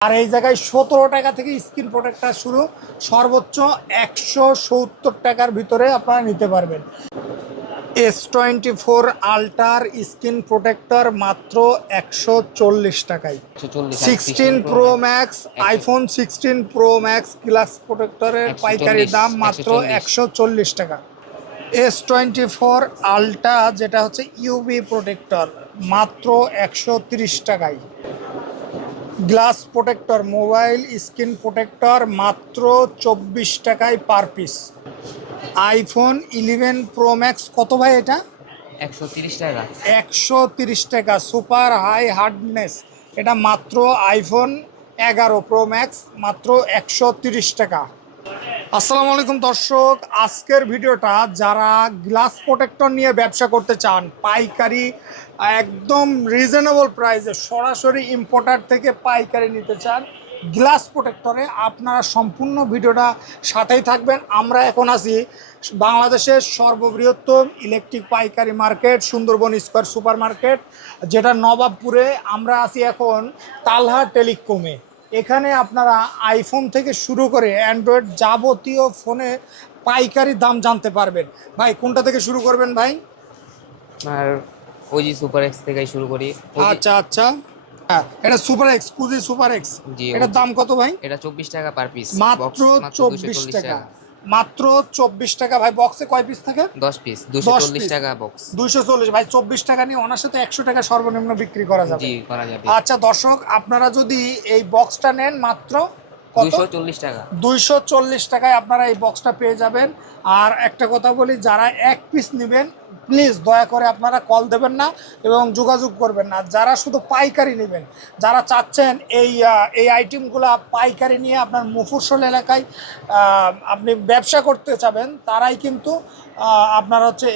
আর এই জায়গায় সতেরো টাকা থেকে স্কিন প্রোটেক্টর শুরু। সর্বোচ্চ একশো সত্তর টাকার ভিতরে আপনারা নিতে পারবেন। S twenty four ultra skin protector মাত্র একশো চল্লিশ টাকায়। Sixteen pro max iPhone sixteen pro max glass প্রোটেক্টরের 140, পাইকারি দাম মাত্র একশো চল্লিশ টাকা। এস টোয়েন্টি ফোর আলট্রা যেটা হচ্ছে ইউবি প্রোটেক্টর মাত্র একশো তিরিশ টাকায়। Glass protector mobile screen protector মাত্র চব্বিশ টাকায় per piece. IPhone eleven pro max কত ভাই এটা? একশো তিরিশ টাকা। একশো তিরিশ টাকা সুপার হাই হার্ডনেস। এটা মাত্র আইফোন এগারো প্রো ম্যাক্স মাত্র একশো তিরিশ টাকা। আসসালামু আলাইকুম দর্শক, আজকের ভিডিওটা যারা গ্লাস প্রোটেক্টর নিয়ে ব্যবসা করতে চান, পাইকারি, একদম রিজনেবল প্রাইসে সরাসরি ইম্পোর্টার থেকে পাইকারি নিতে চান, গ্লাস প্রোটেক্টরে আপনারা সম্পূর্ণ ভিডিওটা সাথেই থাকবেন। আমরা এখন আছি বাংলাদেশের সর্ববৃহত্তম ইলেকট্রিক পাইকারি market Sundarban square super market যেটা নবাবপুরে আমরা আছি এখন তালহা টেলিকমে। এখানে আপনারা আইফোন থেকে শুরু করে অ্যান্ড্রয়েড যাবতীয় ফোনে পাইকারি দাম জানতে পারবেন। ভাই কোনটা থেকে শুরু করবেন ভাই? আর ওজি সুপার এক্স থেকে শুরু করি। আচ্ছা আচ্ছা। হ্যাঁ এটা সুপার এক্স কুজি সুপার এক্স জি, এটার দাম কত ভাই? এটা চব্বিশ টাকা পার পিস মাত্র চব্বিশ টাকা। মাত্র চব্বিশ টাকা ভাই বক্সে কয় পিস থাকে? দশ পিস দুশো 10 চল্লিশ টাকা বক্স চল্লিশ। ভাই চব্বিশ টাকা নিয়ে ওনার সাথে একশো টাকা সর্বনিম্ন বিক্রি করা যাবে। জি করা যাবে। আচ্ছা দর্শক আপনারা যদি এই বক্সটা নেন মাত্র চল্লিশ টাকা। দুইশো চল্লিশ টাকায় আপনারা এই বক্সটা পেয়ে যাবেন। আর একটা কথা বলি যারা এক পিস নেবেন প্লিজ দয়া করে আপনারা কল দেবেন না এবং যোগাযোগ করবেন না। যারা শুধু পাইকারি নেবেন যারা চাচ্ছেন এই এই আইটেমগুলো পাইকারি নিয়ে আপনার মুফুসল এলাকায় আপনি ব্যবসা করতে চাবেন তারাই কিন্তু আপনার হচ্ছে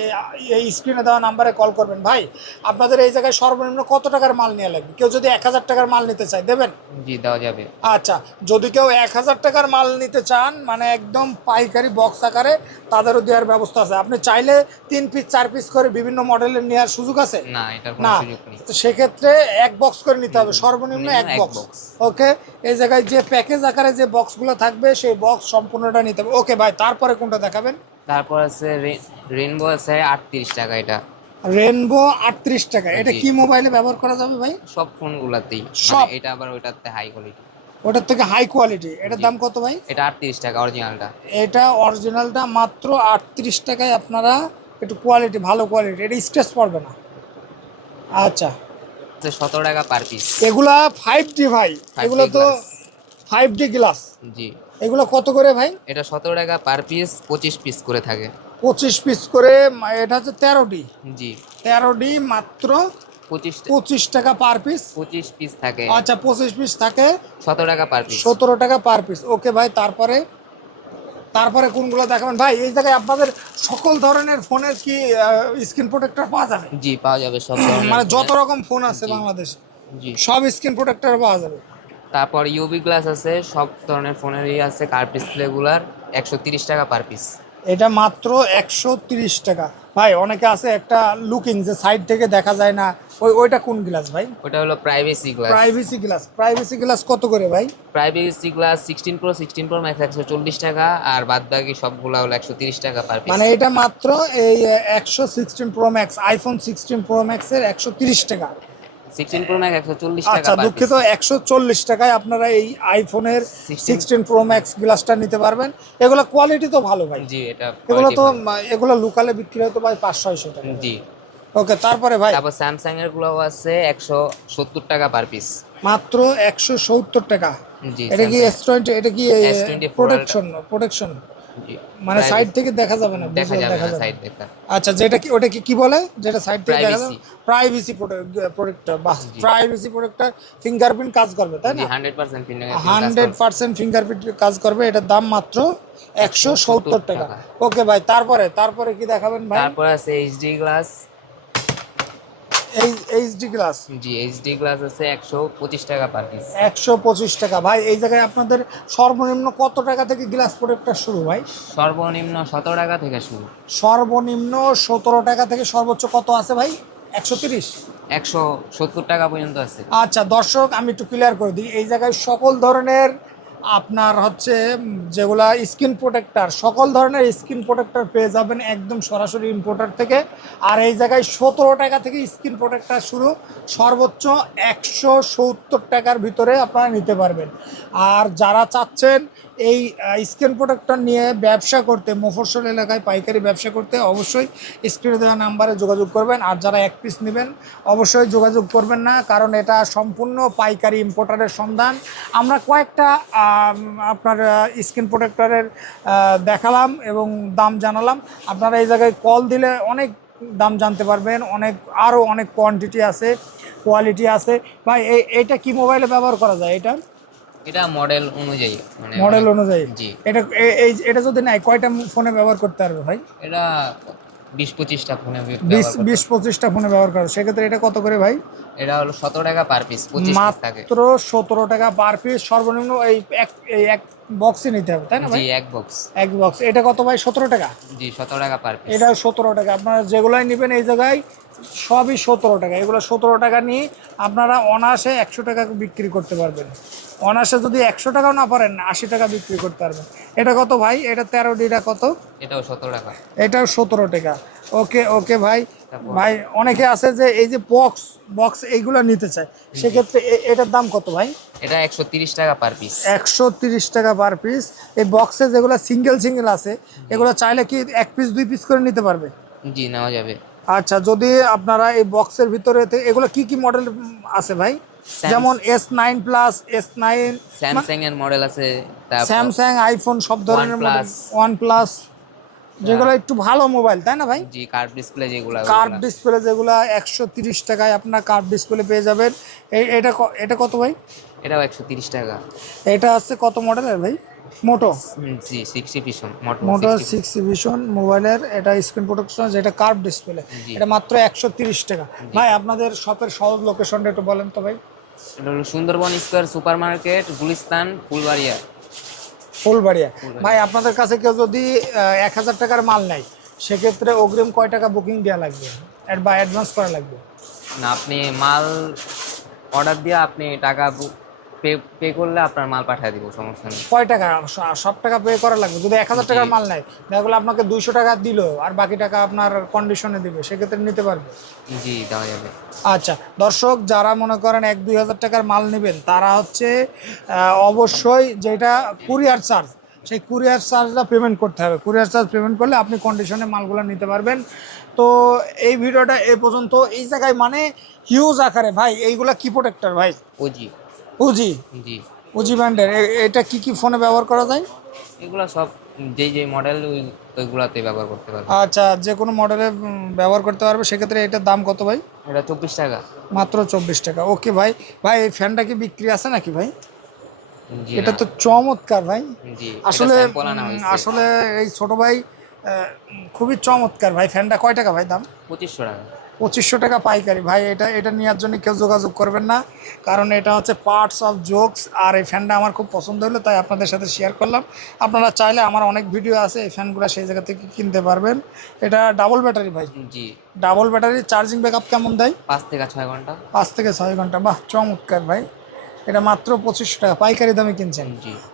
এই- স্ক্রিনে দেওয়া নাম্বারে কল করবেন। ভাই আপনাদের এই জায়গায় সর্বনিম্ন কত টাকার মাল নিয়ে লাগবে? কেউ যদি এক হাজার টাকার মাল নিতে চায় দেবেন? জি দেওয়া যাবে। আচ্ছা যদি কেউ এক হাজার টাকার মাল নিতে চান মানে একদম পাইকারি বক্স আকারে তাদেরও দেওয়ার ব্যবস্থা আছে। আপনি চাইলে তিন পিস চার পিস করে বিভিন্ন মডেলের নেওয়ার সুযোগ আছে? না এটার কোনো সুযোগ নেই। তো সেক্ষেত্রে এক বক্স করে নিতে হবে সর্বনিম্ন এক বক্স ওকে? এই জায়গায় যে প্যাকেজ আকারে যে বক্সগুলো থাকবে সেই বক্স সম্পূর্ণটা নিতে হবে। ওকে ভাই তারপরে কোনটা দেখাবেন? তারপর আছে রেনবো আছে আটত্রিশ টাকা এটা। রেনবো আটত্রিশ টাকা। এটা কি মোবাইলে ব্যবহার করা যাবে ভাই? সব ফোন গুলাতেই সব? এটা আবার ওইটাতে হাই কোয়ালিটি ওটার থেকে হাই কোয়ালিটি এটার দাম কত ভাই? এটা আটত্রিশ টাকা অরিজিনালটা এটা অরিজিনালটা মাত্র আটত্রিশ টাকায় আপনারা একটু কোয়ালিটি ভালো কোয়ালিটি এটা স্ক্র্যাচ পড়বে না। আচ্ছা। সতেরো টাকা পার পিস এগুলা ফাইভ ডি ভাই। এগুলো তো। ফাইভ ডি গ্লাস জি। এগুলো কত করে ভাই? এটা সতেরো টাকা পার পিস পঁচিশ পিস করে থাকে। পঁচিশ পিস করে এটা হচ্ছে তেরো ডি জি। তেরো ডি মাত্র পঁচিশ পঁচিশ টাকা পার পিস পঁচিশ পিস থাকে। আচ্ছা পঁচিশ পিস থাকে। সতেরো টাকা পার পিস সতেরো টাকা পার পিস ওকে ভাই তারপরে তারপরে কোনগুলো দেখাবেন? ভাই এই জায়গায় আপনাদের সকল ধরনের ফোনের কি স্ক্রিন প্রোটেক্টর পাওয়া যাবে? জি পাওয়া যাবে সব ধরনের মানে যত রকম ফোন আছে। বাংলাদেশে জি। সব স্ক্রিন প্রোটেক্টর পাওয়া যাবে। তারপর ইউবি গ্লাস আছে সব ধরনের ফোনেরই আছে কার ডিসপ্লেগুলার একশো তিরিশ টাকা পার পিস এটা মাত্র একশো তিরিশ টাকা। ভাই অনেকে আছে একটা লুকিং যে সাইড থেকে দেখা যায় না। ওই ওইটা কোন গ্লাস ভাই? ওটা হলো privacy glass privacy glass privacy glass কত করে ভাই? Privacy glass sixteen pro sixteen pro max একশো চল্লিশ টাকা। আর বাদ বাকি সবগুলা হলো একশো তিরিশ টাকা পার পিস মানে এটা মাত্র এই একশো sixteen pro max iPhone sixteen pro ম্যাক্সের একশো তিরিশ টাকা। সিক্সটিন প্রো ম্যাক্স একশো চল্লিশ টাকা আচ্ছা দুঃখিত একশো চল্লিশ টাকায় আপনারা এই আইফোনের 16 সিক্সটিন প্রো ম্যাক্স গ্লাসটা নিতে পারবেন। এগুলো কোয়ালিটি তো ভালো ভাই। জি এটা এগুলো তো এগুলো লোকালে বিক্রি হতো ভাই পাঁচ ছয়শো টাকা। জি। ওকে তারপরে ভাই? তারপর স্যামসাং এরগুলো আছে একশো সত্তর টাকা পার পিস মাত্র একশো সত্তর টাকা। জি এটা কি Samsung। এস টোয়েন্টি এটা কি প্রোটেকশন প্রোটেকশন। মানে সাইড থেকে দেখা যাবে না দেখা যাবে না সাইড দেখা। আচ্ছা যেটা কি ওটা কি কি বলে? যেটা সাইড থেকে দেখা যাবে? প্রাইভেসি প্রোটেক্টর বাহ প্রাইভেসি প্রোটেক্টর ফিঙ্গারপ্রিন্ট কাজ করবে তাই না? না hundred percent hundred percent fingerprint কাজ করবে এটার দাম মাত্র একশো সত্তর টাকা। টাকা। ওকে ভাই তারপরে তারপরে কি দেখাবেন ভাই? তারপরে আছে এইচডি গ্লাস এই এইচডি গ্লাস জি এইচডি গ্লাস আছে একশো পঁচিশ টাকা পার পিস একশো পঁচিশ টাকা। ভাই এই জায়গায় আপনাদের সর্বনিম্ন কত টাকা থেকে গ্লাস প্রোটেক্টর শুরু ভাই? সর্বনিম্ন সতেরো টাকা থেকে শুরু। সর্বনিম্ন সতেরো টাকা থেকে সর্বোচ্চ কত আছে ভাই? একশো তিরিশ? একশো সত্তর টাকা পর্যন্ত আছে। আচ্ছা দর্শক আমি একটু ক্লিয়ার করে দিই। এই জায়গায় সকল ধরনের আপনার হচ্ছে যেগুলা স্কিন প্রোটেক্টার সকল ধরনের স্কিন প্রোটেক্টার পেয়ে যাবেন একদম সরাসরি ইম্পোর্টার থেকে। আর এই জায়গায় সতেরো টাকা থেকে স্কিন প্রোটেক্টার শুরু, সর্বোচ্চ একশো সত্তর টাকার ভিতরে আপনারা নিতে পারবেন। আর যারা চাচ্ছেন এই স্কিন প্রোটেক্টর নিয়ে ব্যবসা করতে, মফস্বল এলাকায় পাইকারি ব্যবসা করতে, অবশ্যই স্ক্রিনে দেওয়া নাম্বারে যোগাযোগ করবেন। আর যারা এক পিস নেবেন, অবশ্যই যোগাযোগ করবেন না, কারণ এটা সম্পূর্ণ পাইকারি ইম্পোর্টারের সন্ধান। আমরা কয়েকটা আপনার স্কিন প্রোটেক্টরের দেখালাম এবং দাম জানালাম। আপনারা এই জায়গায় কল দিলে অনেক দাম জানতে পারবেন অনেক আরও অনেক কোয়ান্টিটি আছে কোয়ালিটি আছে। ভাই এই- এইটা কি মোবাইলে ব্যবহার করা যায় এটা? এটা মডেল অনুযায়ী মানে মডেল অনুযায়ী? জি। এটা এই এটা যদি নাই কয়টা ফোনে ব্যবহার করতে পারবে ভাই? এটা বিশ পঁচিশটা ফোনে বিশ বিশ পঁচিশটা ফোনে ব্যবহার করো। সেক্ষেত্রে এটা কত করে ভাই? এটা হলো সতেরো টাকা পার পিস মাত্র সতেরো টাকা পার পিস সর্বনিম্ন এই এক এই এক বক্সে নিতে হবে তাই না ভাই? এক বক্স এক বক্স এটা কত ভাই সতেরো টাকা? জি সতেরো টাকা পার পিস এটা সতেরো টাকা। আপনারা যেগুলাই নেবেন এই জায়গায় সবই সতেরো টাকা। এগুলো সতেরো টাকা নিয়ে আপনারা অনায়াসে একশো টাকা বিক্রি করতে পারবেন। অনায়াসে যদি একশো টাকাও না পারেন আশি টাকা বিক্রি করতে পারবেন। এটা কত ভাই? এটা তেরো ডিটা কত? এটাও সতেরো টাকা। এটাও সতেরো টাকা। ওকে ওকে ভাই। ভাই অনেকে আছে যে এই যে বক্স বক্স এইগুলো নিতে চায়। সেক্ষেত্রে এটার দাম কত ভাই? এটা একশো তিরিশ টাকা পার পিস একশো তিরিশ টাকা পার পিস এই বক্সে যেগুলো সিঙ্গেল সিঙ্গেল আছে এগুলো চাইলে কি এক পিস দুই পিস করে নিতে পারবে? জি নেওয়া যাবে। আচ্ছা যদি আপনারা এই বক্সের ভিতরে এগুলো কি কি মডেল আছে ভাই? যেমন S nine plus S nine Samsung এর মডেল আছে স্যামসাং আইফোন সব ধরনের মডেল। ওয়ান প্লাস যেগুলো একটু ভালো মোবাইল তাই না ভাই? জি কার্ভ ডিসপ্লে যেগুলো কার্ভ ডিসপ্লে যেগুলো একশো তিরিশ টাকায় আপনার কার্ভ ডিসপ্লে পেয়ে যাবেন। এটা এটা কত ভাই? এটাও একশো তিরিশ টাকা। এটা হচ্ছে কত মডেলের ভাই? মোটো জি সিক্সটি পিছন মোটো সিক্স ভিশন মোবাইলের এটা স্ক্রিন প্রোটেকশন যেটা কার্ভ ডিসপ্লে এটা মাত্র একশো তিরিশ টাকা। ভাই আপনাদের শপের সহজ লোকেশনটা একটু বলেন তো ভাই। এটা হলো Sundarban square super market Gulistan Phulbaria. Phulbaria. ভাই আপনাদের কাছে কেউ যদি এক হাজার টাকার মাল নেয় সেক্ষেত্রে অগ্রিম কয় টাকা বুকিং দেওয়া লাগবে? অ্যাড- বা অ্যাডভান্স করা লাগবে? না আপনি মাল অর্ডার দিয়ে আপনি টাকা পে পে করলে আপনার মাল পাঠিয়ে দিব সমস্যা নেই। কয় টাকা? সব টাকা পে করা লাগবে। যদি এক হাজার টাকার মাল নেয় দেখা গেলো আপনাকে দুইশো টাকা দিল আর বাকি টাকা আপনার কন্ডিশনে দিবে সেক্ষেত্রে নিতে পারবে। জি দেওয়া যাবে। আচ্ছা দর্শক যারা মনে করেন এক দুই হাজার টাকার মাল নেবেন তারা হচ্ছে অবশ্যই যেটা কুরিয়ার চার্জ সেই কুরিয়ার চার্জটা পেমেন্ট করতে হবে। কুরিয়ার চার্জ পেমেন্ট করলে আপনি কন্ডিশনে মালগুলো নিতে পারবেন। তো এই ভিডিওটা এই পর্যন্ত এই জায়গায় মানে হিউজ আকারে ভাই এইগুলা কি প্রোটেক্টর ভাই? ওজি উজি জি উজি ব্র্যান্ডের এটা কি কি ফোনে ব্যবহার করা যায়? এগুলো সব যেই যেই মডেল ওই ওইগুলাতে ব্যবহার করতে পারবে। আচ্ছা যে কোনো মডেলে ব্যবহার করতে পারবে সেক্ষেত্রে এটার দাম কত ভাই? এটা চব্বিশ টাকা। মাত্র চব্বিশ টাকা। ওকে ভাই। ভাই এই ফ্যানটা কি বিক্রি আছে নাকি ভাই? এটা তো চমৎকার ভাই। আসলে। আসলে এই ছোট ভাই খুবই চমৎকার ভাই। ফ্যানটা কয় টাকা ভাই দাম? পঁচিশশো টাকা। পঁচিশশো টাকা পাইকারি। ভাই এটা এটা নেওয়ার জন্য কেউ যোগাযোগ করবেন না কারণ এটা হচ্ছে পার্টস অফ জোকস আর এই ফ্যানটা আমার খুব পছন্দ হলো তাই আপনাদের সাথে শেয়ার করলাম। আপনারা চাইলে আমার অনেক ভিডিও আছে এই ফ্যানগুলো সেই জায়গা থেকে কিনতে পারবেন। এটা ডাবল ব্যাটারি ভাই। জি। ডাবল ব্যাটারি চার্জিং ব্যাকআপ কেমন দেয়? পাঁচ থেকে ছয় ঘণ্টা। পাঁচ থেকে ছয় ঘণ্টা। বাহ চমৎকার ভাই। এটা মাত্র পঁচিশশো টাকা পাইকারি দামে কিনছেন।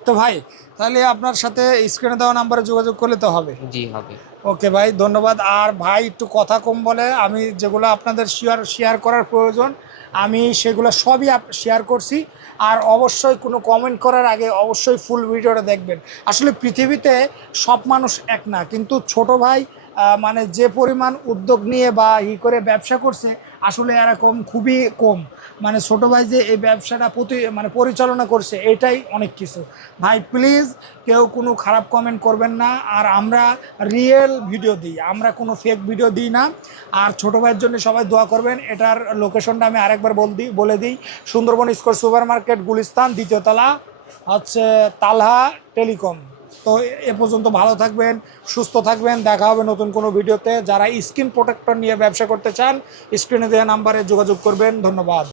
তো ভাই তাহলে আপনার সাথে স্ক্রিনে দেওয়া নাম্বারে যোগাযোগ করলে তো হবে। জি হবে। ওকে ভাই ধন্যবাদ। আর ভাই একটু কথা কম বলে আমি যেগুলো আপনাদের শেয়ার শেয়ার করার প্রয়োজন আমি সেগুলো সবই শেয়ার করছি। আর অবশ্যই কোনো কমেন্ট করার আগে অবশ্যই ফুল ভিডিওটা দেখবেন। আসলে পৃথিবীতে সব মানুষ এক না কিন্তু ছোট ভাই মানে যে পরিমাণ উদ্যোগ নিয়ে বা ই করে ব্যবসা করছে আসলে এরকম খুবই কম। মানে ছোট ভাই যে এই ব্যবসাটা প্রতি মানে পরিচালনা করছে, এটাই অনেক কিছু। ভাই প্লিজ কেউ কোনো খারাপ কমেন্ট করবেন না। আর আমরা রিয়েল ভিডিও দিই, আমরা কোনো ফেক ভিডিও দিই না। আর ছোট ভাইয়ের জন্য সবাই দোয়া করবেন, এটার লোকেশনটা আমি আরেকবার বল দিই বলে দিই। Sundarban square super market Gulistan, দ্বিতীয় তলা, হচ্ছে তালহা টেলিকম। তো এ পর্যন্ত ভালো থাকবেন, সুস্থ থাকবেন। দেখা হবে নতুন কোনো ভিডিওতে। যারা স্কিন প্রোটেক্টর নিয়ে ব্যবসা করতে চান, স্ক্রিনে দেওয়া নাম্বারে যোগাযোগ করবেন। ধন্যবাদ।